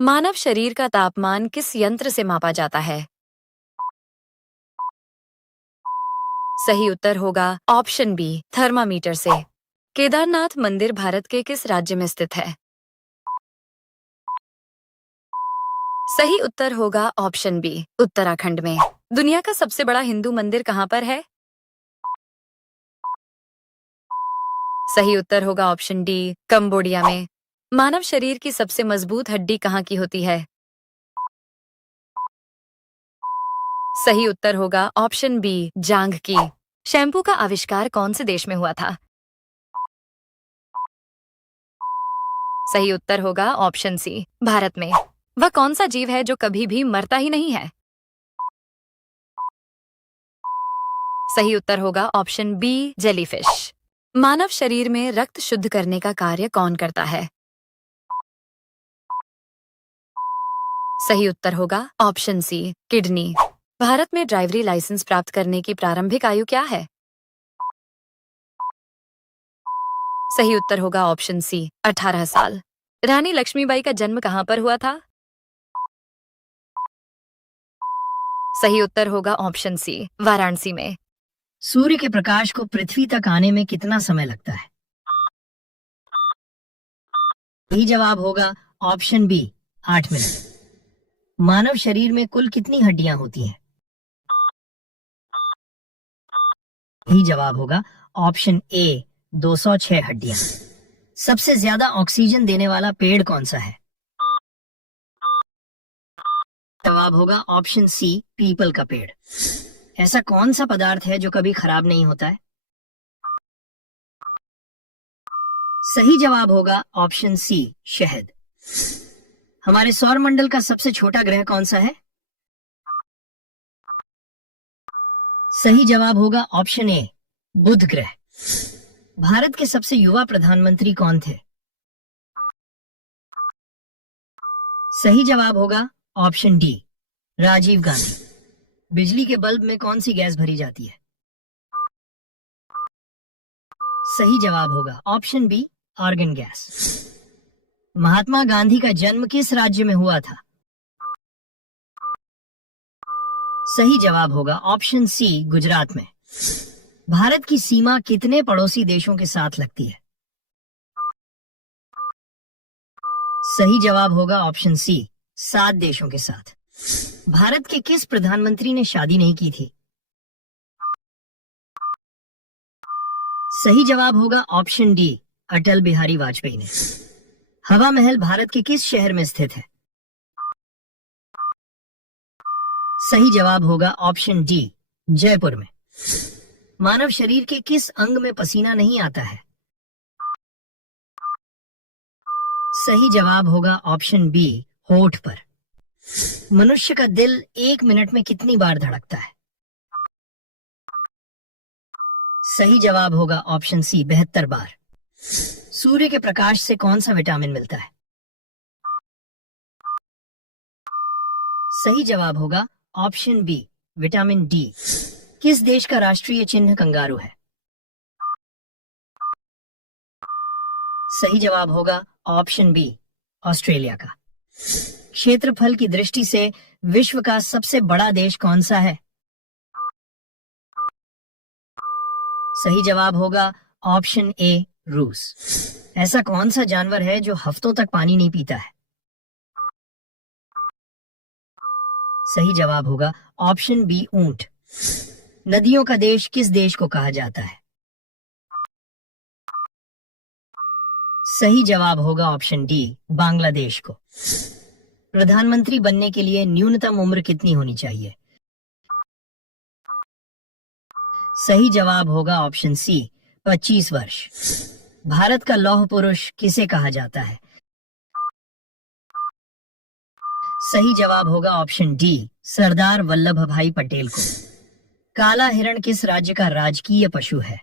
मानव शरीर का तापमान किस यंत्र से मापा जाता है? सही उत्तर होगा ऑप्शन बी, थर्मामीटर से। केदारनाथ मंदिर भारत के किस राज्य में स्थित है? सही उत्तर होगा ऑप्शन बी, उत्तराखंड में। दुनिया का सबसे बड़ा हिंदू मंदिर कहाँ पर है? सही उत्तर होगा ऑप्शन डी, कंबोडिया में। मानव शरीर की सबसे मजबूत हड्डी कहाँ की होती है? सही उत्तर होगा ऑप्शन बी, जांघ की। शैम्पू का आविष्कार कौन से देश में हुआ था? सही उत्तर होगा ऑप्शन सी, भारत में। वह कौन सा जीव है जो कभी भी मरता ही नहीं है? सही उत्तर होगा ऑप्शन बी, जेलीफिश। मानव शरीर में रक्त शुद्ध करने का कार्य कौन करता है? सही उत्तर होगा ऑप्शन सी, किडनी। भारत में ड्राइवरी लाइसेंस प्राप्त करने की प्रारंभिक आयु क्या है? सही उत्तर होगा ऑप्शन सी, 18 साल। रानी लक्ष्मीबाई का जन्म कहाँ पर हुआ था? सही उत्तर होगा ऑप्शन सी, वाराणसी में। सूर्य के प्रकाश को पृथ्वी तक आने में कितना समय लगता है? सही जवाब होगा ऑप्शन बी, 8 मिनट। मानव शरीर में कुल कितनी हड्डियां होती हैं? सही जवाब होगा ऑप्शन ए, 206 हड्डियां। सबसे ज्यादा ऑक्सीजन देने वाला पेड़ कौन सा है? जवाब होगा ऑप्शन सी, पीपल का पेड़। ऐसा कौन सा पदार्थ है जो कभी खराब नहीं होता है? सही जवाब होगा ऑप्शन सी, शहद। हमारे सौर मंडल का सबसे छोटा ग्रह कौन सा है? सही जवाब होगा ऑप्शन ए, बुध ग्रह। भारत के सबसे युवा प्रधानमंत्री कौन थे? सही जवाब होगा ऑप्शन डी, राजीव गांधी। बिजली के बल्ब में कौन सी गैस भरी जाती है? सही जवाब होगा option B, argon gas. Mahatma Gandhi का जन्म किस राज्य में हुआ था? सही जवाब होगा ऑप्शन सी, गुजरात में। भारत की सीमा कितने पड़ोसी देशों के साथ लगती है? सही जवाब होगा ऑप्शन सी, 7 देशों के साथ। भारत के किस प्रधानमंत्री ने शादी नहीं की थी? सही जवाब होगा ऑप्शन डी, अटल बिहारी वाजपेयी ने। हवा महल भारत के किस शहर में स्थित है? सही जवाब होगा ऑप्शन डी, जयपुर में। मानव शरीर के किस अंग में पसीना नहीं आता है? सही जवाब होगा ऑप्शन बी, होठ पर। मनुष्य का दिल 1 मिनट में कितनी बार धड़कता है? सही जवाब होगा ऑप्शन सी, 72 बार। सूर्य के प्रकाश से कौन सा विटामिन मिलता है? सही जवाब होगा ऑप्शन बी, विटामिन डी। किस देश का राष्ट्रीय चिन्ह कंगारू है? सही जवाब होगा ऑप्शन बी, ऑस्ट्रेलिया का। क्षेत्रफल की दृष्टि से विश्व का सबसे बड़ा देश कौन सा है? सही जवाब होगा ऑप्शन ए, रूस। ऐसा कौन सा जानवर है जो हफ्तों तक पानी नहीं पीता है? सही जवाब होगा ऑप्शन बी, ऊंट। नदियों का देश किस देश को कहा जाता है? सही जवाब होगा ऑप्शन डी, बांग्लादेश को। प्रधानमंत्री बनने के लिए न्यूनतम उम्र कितनी होनी चाहिए? सही जवाब होगा ऑप्शन सी, 25 वर्ष। भारत का लौह पुरुष किसे कहा जाता है? सही जवाब होगा ऑप्शन डी, सरदार वल्लभ भाई पटेल को। काला हिरण किस राज्य का राजकीय पशु है?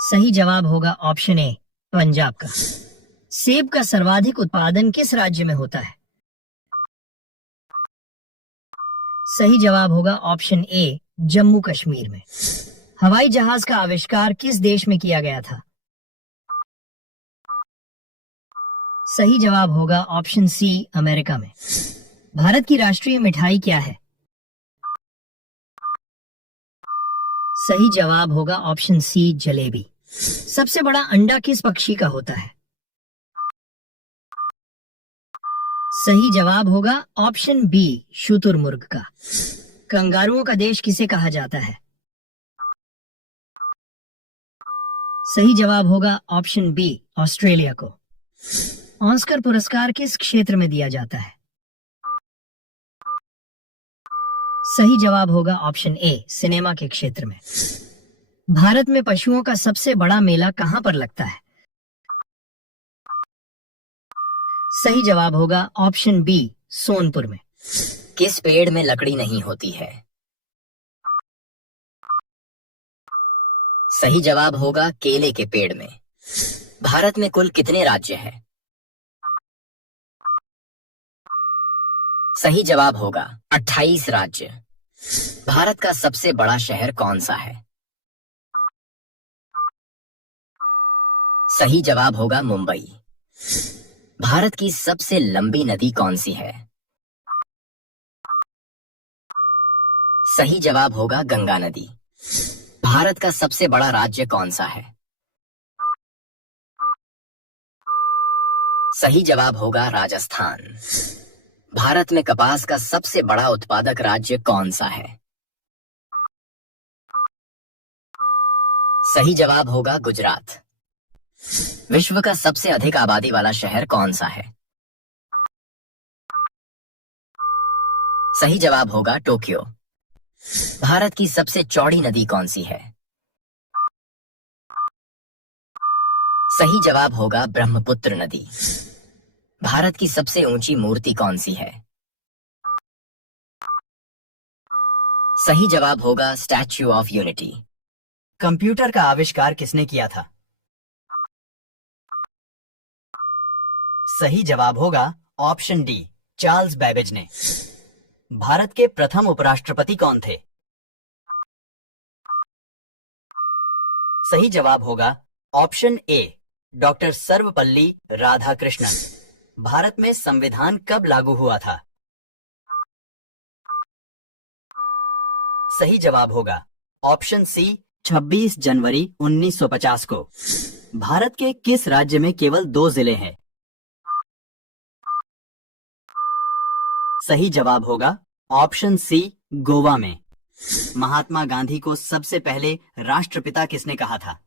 सही जवाब होगा ऑप्शन ए, पंजाब का। सेब का सर्वाधिक उत्पादन किस राज्य में होता है? सही जवाब होगा ऑप्शन ए, जम्मू कश्मीर में। हवाई जहाज का आविष्कार किस देश में किया गया था? सही जवाब होगा ऑप्शन सी, अमेरिका में। भारत की राष्ट्रीय मिठाई क्या है? सही जवाब होगा ऑप्शन सी, जलेबी। सबसे बड़ा अंडा किस पक्षी का होता है? सही जवाब होगा ऑप्शन बी, शुतुरमुर्ग का। कंगारुओं का देश किसे कहा जाता है? सही जवाब होगा ऑप्शन बी, ऑस्ट्रेलिया को। ऑस्कर पुरस्कार किस क्षेत्र में दिया जाता है? सही जवाब होगा ऑप्शन ए, सिनेमा के क्षेत्र में। भारत में पशुओं का सबसे बड़ा मेला कहां पर लगता है? सही जवाब होगा ऑप्शन बी, सोनपुर में। किस पेड़ में लकड़ी नहीं होती है? सही जवाब होगा केले के पेड़ में। भारत में कुल कितने राज्य हैं? सही जवाब होगा 28 राज्य। भारत का सबसे बड़ा शहर कौन सा है? सही जवाब होगा मुंबई। भारत की सबसे लंबी नदी कौन सी है? सही जवाब होगा गंगा नदी। भारत का सबसे बड़ा राज्य कौन सा है? सही जवाब होगा राजस्थान। भारत में कपास का सबसे बड़ा उत्पादक राज्य कौन सा है? सही जवाब होगा गुजरात। विश्व का सबसे अधिक आबादी वाला शहर कौन सा है? सही जवाब होगा टोक्यो। भारत की सबसे चौड़ी नदी कौन सी है? सही जवाब होगा ब्रह्मपुत्र नदी। भारत की सबसे ऊंची मूर्ति कौन सी है? सही जवाब होगा स्टैच्यू ऑफ यूनिटी। कंप्यूटर का आविष्कार किसने किया था? सही जवाब होगा ऑप्शन डी, चार्ल्स बेबेज ने। भारत के प्रथम उपराष्ट्रपति कौन थे? सही जवाब होगा option A, doctor Sarvepalli Radhakrishnan. Bharat में संविधान कब लागू हुआ था? सही जवाब होगा ऑप्शन सी, 26 जनवरी 1950 को। भारत के किस राज्य में केवल 2 जिले हैं? सही जवाब होगा ऑप्शन सी, गोवा में। महात्मा गांधी को सबसे पहले राष्ट्रपिता किसने कहा था?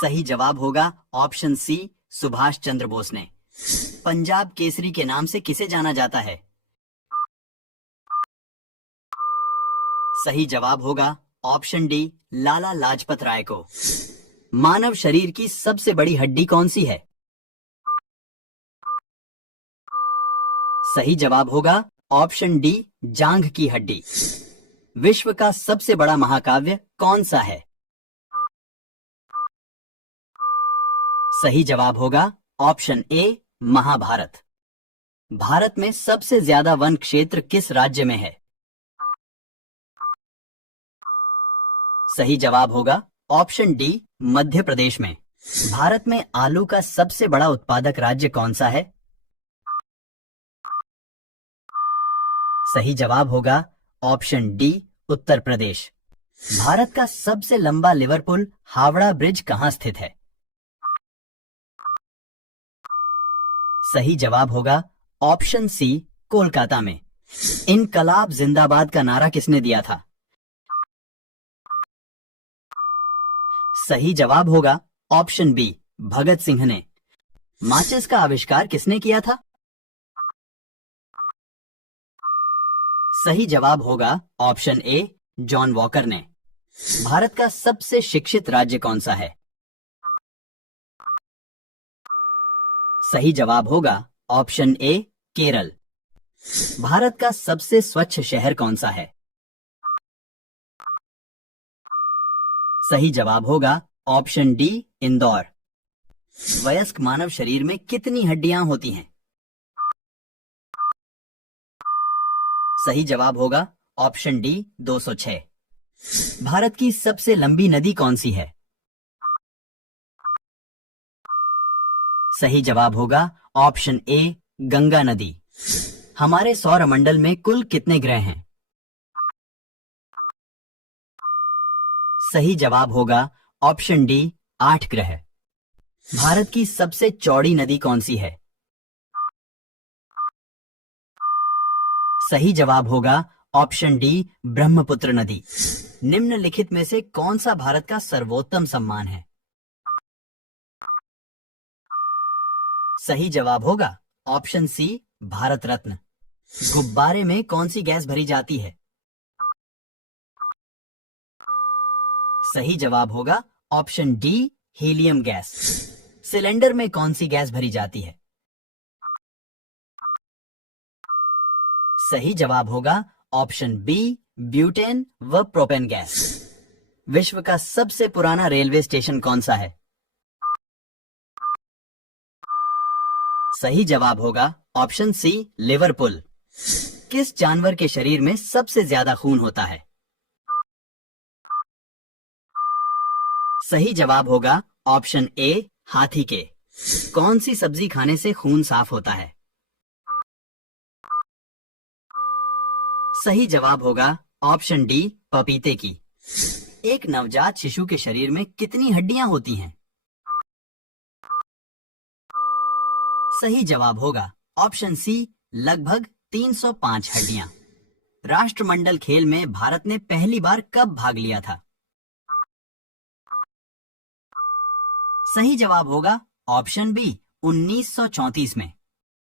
सही जवाब होगा ऑप्शन सी, सुभाष चंद्र बोस ने। पंजाब केसरी के नाम से किसे जाना जाता है? सही जवाब होगा ऑप्शन डी, लाला लाजपत राय को। मानव शरीर की सबसे बड़ी हड्डी कौन सी है? सही जवाब होगा ऑप्शन डी, जांघ की हड्डी। विश्व का सबसे बड़ा महाकाव्य कौन सा है? सही जवाब होगा ऑप्शन ए, महाभारत। भारत में सबसे ज्यादा वन क्षेत्र किस राज्य में है? सही जवाब होगा ऑप्शन डी, मध्य प्रदेश में। भारत में आलू का सबसे बड़ा उत्पादक राज्य कौन सा है? सही जवाब होगा ऑप्शन डी, उत्तर प्रदेश। भारत का सबसे लंबा लिवरपूल हावड़ा ब्रिज कहां स्थित है? सही जवाब होगा ऑप्शन सी, कोलकाता में। इनकलाब जिंदाबाद का नारा किसने दिया था? सही जवाब होगा ऑप्शन बी, भगत सिंह ने। माचिस का आविष्कार किसने किया था? सही जवाब होगा ऑप्शन ए, जॉन वॉकर ने। भारत का सबसे शिक्षित राज्य कौन सा है? सही जवाब होगा ऑप्शन ए, केरल। भारत का सबसे स्वच्छ शहर कौन सा है? सही जवाब होगा ऑप्शन डी, इंदौर। वयस्क मानव शरीर में कितनी हड्डियां होती हैं? सही जवाब होगा ऑप्शन डी, 206। भारत की सबसे लंबी नदी कौन सी है? सही जवाब होगा ऑप्शन ए, गंगा नदी। हमारे सौरमंडल में कुल कितने ग्रह हैं? सही जवाब होगा ऑप्शन डी, 8 ग्रह। भारत की सबसे चौड़ी नदी कौन सी है? सही जवाब होगा ऑप्शन डी, ब्रह्मपुत्र नदी। निम्नलिखित में से कौन सा भारत का सर्वोत्तम सम्मान है? सही जवाब होगा ऑप्शन सी, भारत रत्न। गुब्बारे में कौन सी गैस भरी जाती है? सही जवाब होगा option D, helium gas. Cylinder में कौन सी गैस भरी जाती है? सही जवाब होगा ऑप्शन बी, ब्यूटेन व प्रोपेन गैस। विश्व का सबसे पुराना रेलवे स्टेशन कौन सा है? सही जवाब होगा ऑप्शन सी, लिवरपूल। किस जानवर के शरीर में सबसे ज्यादा खून होता है? सही जवाब होगा ऑप्शन ए, हाथी के। कौन सी सब्जी खाने से खून साफ होता है? सही जवाब होगा ऑप्शन डी, पपीते की। एक नवजात शिशु के शरीर में कितनी हड्डियां होती हैं? सही जवाब होगा ऑप्शन सी, लगभग 305 हड्डियां। राष्ट्रमंडल खेल में भारत ने पहली बार कब भाग लिया था? सही जवाब होगा ऑप्शन बी, 1934 में।